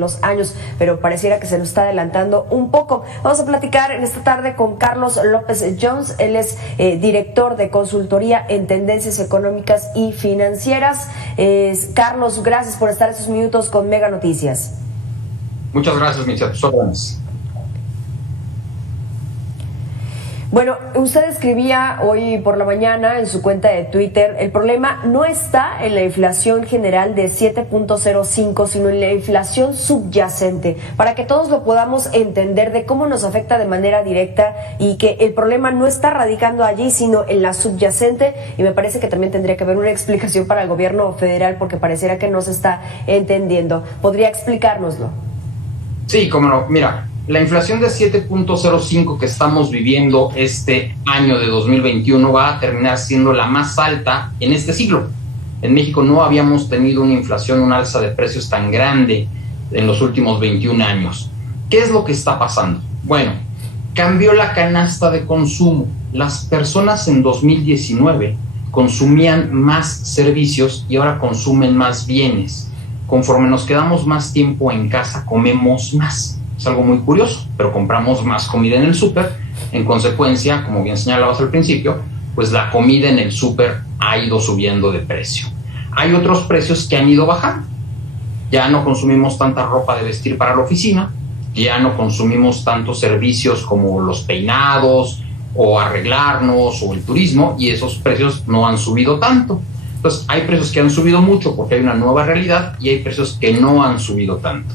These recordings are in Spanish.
los años, pero pareciera que se nos está adelantando un poco. Vamos a platicar en esta tarde con Carlos López Jones. Él es director de consultoría en tendencias económicas y financieras. Carlos, gracias por estar estos minutos con Mega Noticias. Muchas gracias, Michelle. Bueno, usted escribía hoy por la mañana en su cuenta de Twitter, el problema no está en la inflación general de 7.05, sino en la inflación subyacente, para que todos lo podamos entender de cómo nos afecta de manera directa y que el problema no está radicando allí, sino en la subyacente, y me parece que también tendría que haber una explicación para el gobierno federal porque pareciera que no se está entendiendo. ¿Podría explicárnoslo? Sí, cómo no. Mira, la inflación de 7.05 que estamos viviendo este año de 2021 va a terminar siendo la más alta en este siglo. En México no habíamos tenido una inflación, un alza de precios tan grande en los últimos 21 años. ¿Qué es lo que está pasando? Bueno, cambió la canasta de consumo. Las personas en 2019 consumían más servicios y ahora consumen más bienes. Conforme nos quedamos más tiempo en casa, comemos más. Es algo muy curioso, pero compramos más comida en el súper. En consecuencia, como bien señalabas al principio, pues la comida en el súper ha ido subiendo de precio. Hay otros precios que han ido bajando. Ya no consumimos tanta ropa de vestir para la oficina, ya no consumimos tantos servicios como los peinados o arreglarnos o el turismo, y esos precios no han subido tanto. Entonces, hay precios que han subido mucho porque hay una nueva realidad y hay precios que no han subido tanto.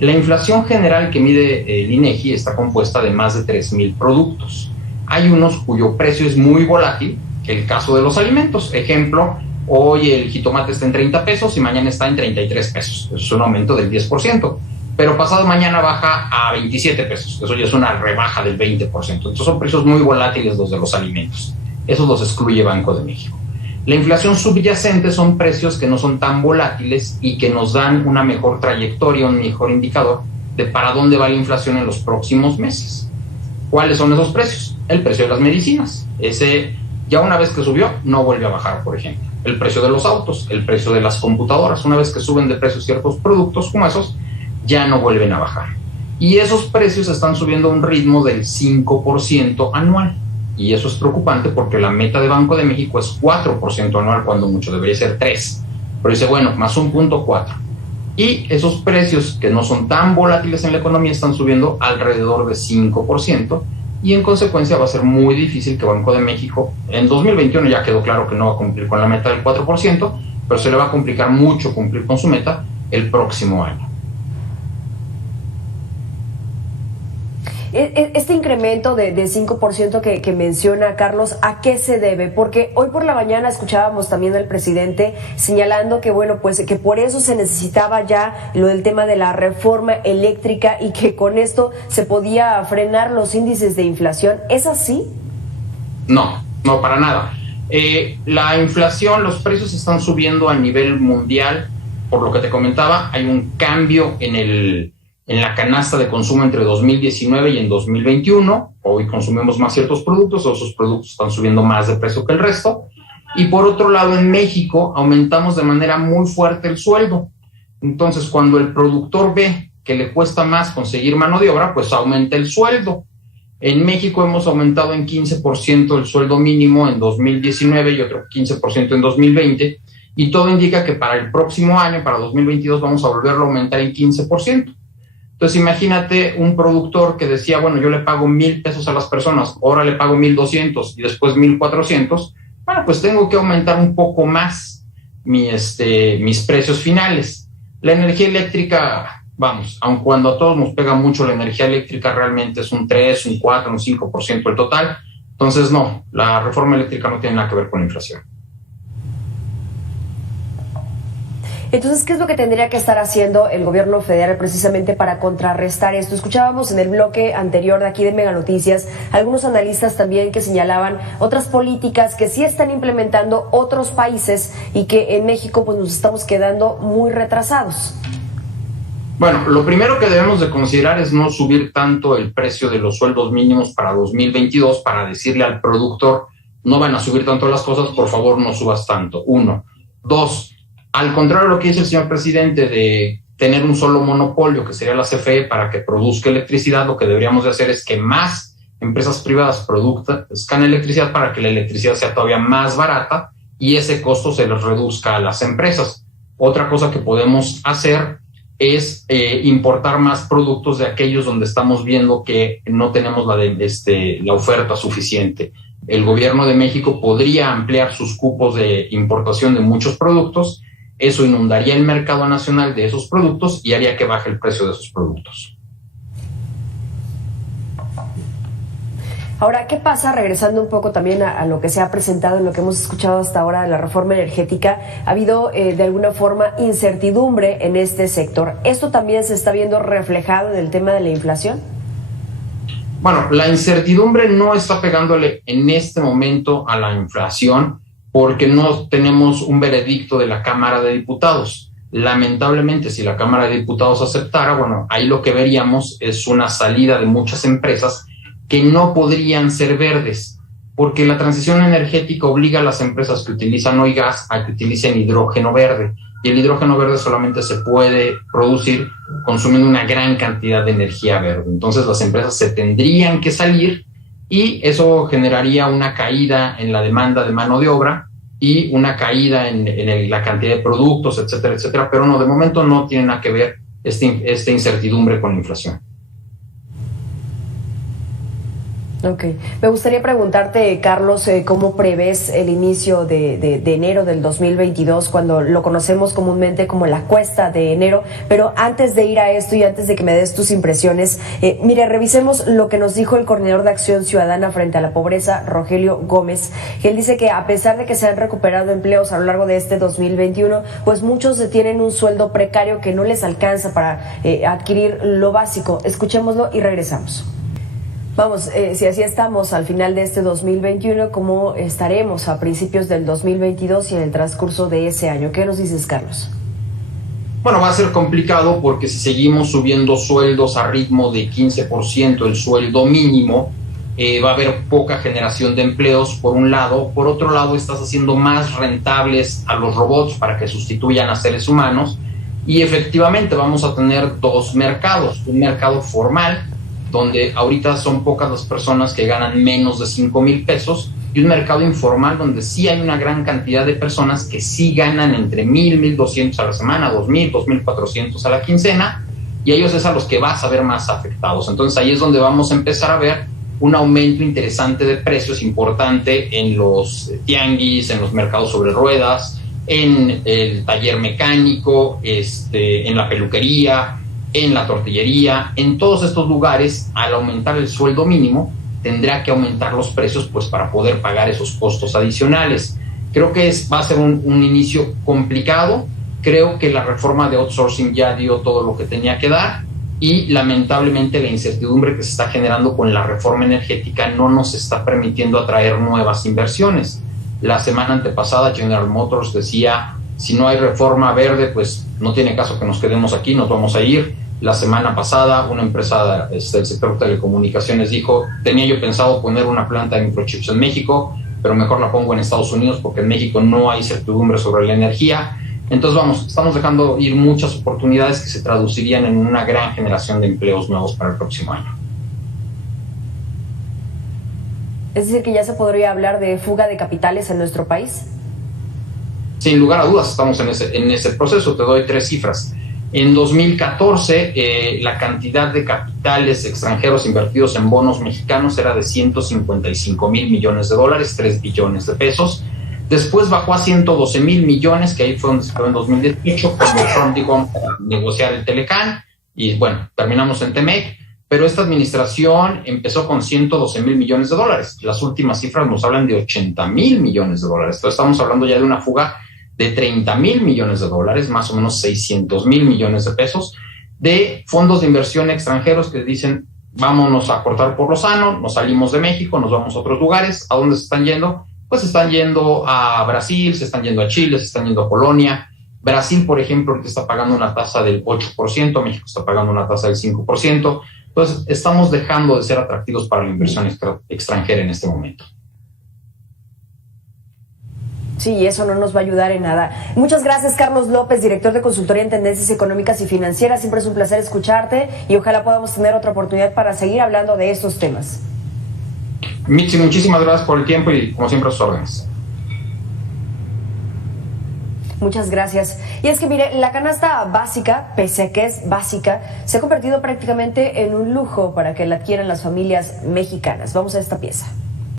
La inflación general que mide el INEGI está compuesta de más de 3,000 productos. Hay unos cuyo precio es muy volátil, el caso de los alimentos. Ejemplo, hoy el jitomate está en 30 pesos y mañana está en 33 pesos. Eso es un aumento del 10%. Pero pasado mañana baja a 27 pesos. Eso ya es una rebaja del 20%. Entonces son precios muy volátiles los de los alimentos. Esos los excluye Banco de México. La inflación subyacente son precios que no son tan volátiles y que nos dan una mejor trayectoria, un mejor indicador de para dónde va la inflación en los próximos meses. ¿Cuáles son esos precios? El precio de las medicinas. Ese, ya una vez que subió, no vuelve a bajar, por ejemplo. El precio de los autos, el precio de las computadoras. Una vez que suben de precio ciertos productos como esos, ya no vuelven a bajar. Y esos precios están subiendo a un ritmo del 5% anual. Y eso es preocupante porque la meta de Banco de México es 4% anual, cuando mucho debería ser 3%. Pero dice, bueno, más 1.4. Y esos precios que no son tan volátiles en la economía están subiendo alrededor de 5%. Y en consecuencia va a ser muy difícil que Banco de México, en 2021 ya quedó claro que no va a cumplir con la meta del 4%, pero se le va a complicar mucho cumplir con su meta el próximo año. Este incremento de 5% que menciona Carlos, ¿a qué se debe? Porque hoy por la mañana escuchábamos también al presidente señalando que, bueno, pues que por eso se necesitaba ya lo del tema de la reforma eléctrica y que con esto se podía frenar los índices de inflación. ¿Es así? No, para nada. La inflación, los precios están subiendo a nivel mundial. Por lo que te comentaba, hay un cambio en la canasta de consumo entre 2019 y en 2021. Hoy consumimos más ciertos productos, esos productos están subiendo más de precio que el resto. Y por otro lado, en México aumentamos de manera muy fuerte el sueldo. Entonces, cuando el productor ve que le cuesta más conseguir mano de obra, pues aumenta el sueldo. En México hemos aumentado en 15% el sueldo mínimo en 2019 y otro 15% en 2020. Y todo indica que para el próximo año, para 2022, vamos a volverlo a aumentar en 15%. Entonces imagínate un productor que decía, bueno, yo le pago 1,000 pesos a las personas, ahora le pago 1,200 y después 1,400. Bueno, pues tengo que aumentar un poco más mis precios finales. La energía eléctrica, vamos, aun cuando a todos nos pega mucho la energía eléctrica, realmente es un 3, un 4, un 5% el total. Entonces no, la reforma eléctrica no tiene nada que ver con la inflación. Entonces, ¿qué es lo que tendría que estar haciendo el gobierno federal precisamente para contrarrestar esto? Escuchábamos en el bloque anterior de aquí de Mega Noticias algunos analistas también que señalaban otras políticas que sí están implementando otros países y que en México pues nos estamos quedando muy retrasados. Bueno, lo primero que debemos de considerar es no subir tanto el precio de los sueldos mínimos para 2022 para decirle al productor, no van a subir tanto las cosas, por favor no subas tanto. 1. 2. Al contrario de lo que dice el señor presidente de tener un solo monopolio, que sería la CFE, para que produzca electricidad. Lo que deberíamos de hacer es que más empresas privadas produzcan electricidad para que la electricidad sea todavía más barata y ese costo se les reduzca a las empresas. Otra cosa que podemos hacer es importar más productos de aquellos donde estamos viendo que no tenemos la oferta suficiente. El gobierno de México podría ampliar sus cupos de importación de muchos productos. Eso inundaría el mercado nacional de esos productos y haría que baje el precio de esos productos. Ahora, ¿qué pasa? Regresando un poco también a lo que se ha presentado, en lo que hemos escuchado hasta ahora de la reforma energética, ha habido de alguna forma incertidumbre en este sector. ¿Esto también se está viendo reflejado en el tema de la inflación? Bueno, la incertidumbre no está pegándole en este momento a la inflación porque no tenemos un veredicto de la Cámara de Diputados. Lamentablemente, si la Cámara de Diputados aceptara, bueno, ahí lo que veríamos es una salida de muchas empresas que no podrían ser verdes, porque la transición energética obliga a las empresas que utilizan hoy gas a que utilicen hidrógeno verde, y el hidrógeno verde solamente se puede producir consumiendo una gran cantidad de energía verde. Entonces las empresas se tendrían que salir y eso generaría una caída en la demanda de mano de obra y una caída en la cantidad de productos, etcétera, etcétera, pero no, de momento no tiene nada que ver esta incertidumbre con la inflación. Ok. Me gustaría preguntarte, Carlos, ¿cómo prevés el inicio de enero del 2022, cuando lo conocemos comúnmente como la cuesta de enero? Pero antes de ir a esto y antes de que me des tus impresiones, mire, revisemos lo que nos dijo el coordinador de Acción Ciudadana frente a la pobreza, Rogelio Gómez, que él dice que a pesar de que se han recuperado empleos a lo largo de este 2021, pues muchos tienen un sueldo precario que no les alcanza para adquirir lo básico. Escuchémoslo y regresamos. Vamos, si así estamos al final de este 2021, ¿cómo estaremos a principios del 2022 y en el transcurso de ese año? ¿Qué nos dices, Carlos? Bueno, va a ser complicado porque si seguimos subiendo sueldos a ritmo de 15% el sueldo mínimo, va a haber poca generación de empleos, por un lado. Por otro lado, estás haciendo más rentables a los robots para que sustituyan a seres humanos y efectivamente vamos a tener dos mercados. Un mercado formal, donde ahorita son pocas las personas que ganan menos de 5,000 pesos, y un mercado informal donde sí hay una gran cantidad de personas que sí ganan entre 1,000, 1,200 a la semana, 2,000, 2,400 a la quincena, y ellos es a los que vas a ver más afectados. Entonces ahí es donde vamos a empezar a ver un aumento interesante de precios importante en los tianguis, en los mercados sobre ruedas, en el taller mecánico, en la peluquería, en la tortillería. En todos estos lugares, al aumentar el sueldo mínimo, tendrá que aumentar los precios pues para poder pagar esos costos adicionales. Creo que va a ser un inicio complicado. Creo que la reforma de outsourcing ya dio todo lo que tenía que dar y lamentablemente la incertidumbre que se está generando con la reforma energética no nos está permitiendo atraer nuevas inversiones. La semana antepasada General Motors decía: si no hay reforma verde, pues no tiene caso que nos quedemos aquí, nos vamos a ir. La semana pasada, una empresa del sector de telecomunicaciones dijo: tenía yo pensado poner una planta de microchips en México, pero mejor la pongo en Estados Unidos porque en México no hay certidumbre sobre la energía. Entonces, vamos, estamos dejando ir muchas oportunidades que se traducirían en una gran generación de empleos nuevos para el próximo año. Es decir, que ya se podría hablar de fuga de capitales en nuestro país. Sin lugar a dudas, estamos en ese proceso. Te doy 3 cifras. En 2014, la cantidad de capitales extranjeros invertidos en bonos mexicanos era de 155,000 millones de dólares, 3 billones de pesos. Después bajó a 112,000 millones, que ahí fue donde se quedó en 2018, cuando Trump dijo para negociar el Telecán, y bueno, terminamos en Temec. Pero esta administración empezó con 112,000 millones de dólares. Las últimas cifras nos hablan de 80,000 millones de dólares. Entonces estamos hablando ya de una fuga de 30,000 millones de dólares, más o menos 600,000 millones de pesos, de fondos de inversión extranjeros que dicen: vámonos a cortar por lo sano, nos salimos de México, nos vamos a otros lugares. ¿A dónde se están yendo? Pues se están yendo a Brasil, se están yendo a Chile, se están yendo a Polonia. Brasil, por ejemplo, ahorita está pagando una tasa del 8%, México está pagando una tasa del 5%. Entonces, estamos dejando de ser atractivos para la inversión extranjera en este momento. Sí, y eso no nos va a ayudar en nada. Muchas gracias, Carlos López, director de Consultoría en Tendencias Económicas y Financieras. Siempre es un placer escucharte y ojalá podamos tener otra oportunidad para seguir hablando de estos temas. Mitzi, muchísimas gracias por el tiempo y como siempre a sus órdenes. Muchas gracias. Y es que mire, la canasta básica, pese a que es básica, se ha convertido prácticamente en un lujo para que la adquieran las familias mexicanas. Vamos a esta pieza.